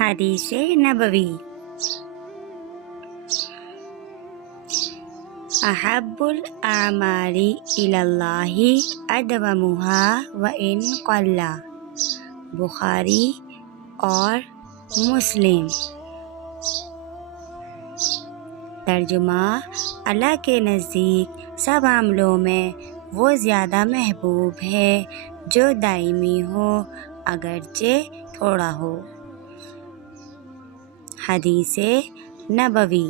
حدیث نبوی۔ احب الاعمال الی اللہ ادومها وان قل، بخاری اور مسلم۔ ترجمہ: اللہ کے نزدیک سب عملوں میں وہ زیادہ محبوب ہے جو دائمی ہو اگرچہ تھوڑا ہو۔ حدیث نبوی۔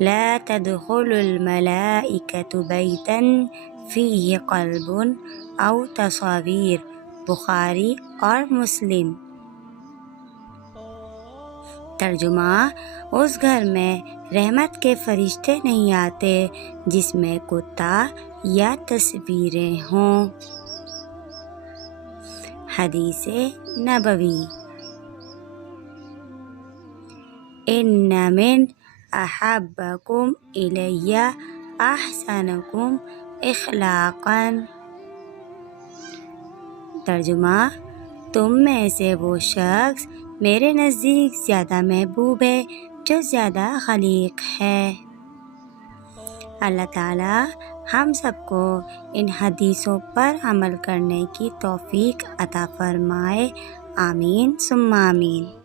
لا تدخل الملائکۃ بیتا فیہ قلب او تصاویر، بخاری اور مسلم۔ ترجمہ: اس گھر میں رحمت کے فرشتے نہیں آتے جس میں کتا یا تصویریں ہوں۔ حدیث نبوی۔ ان من احبکم الی احسنکم اخلاقا۔ ترجمہ: تم میں سے وہ شخص میرے نزدیک زیادہ محبوب ہے جو زیادہ خلیق ہے۔ اللہ تعالی ہم سب کو ان حدیثوں پر عمل کرنے کی توفیق عطا فرمائے۔ آمین ثم آمین۔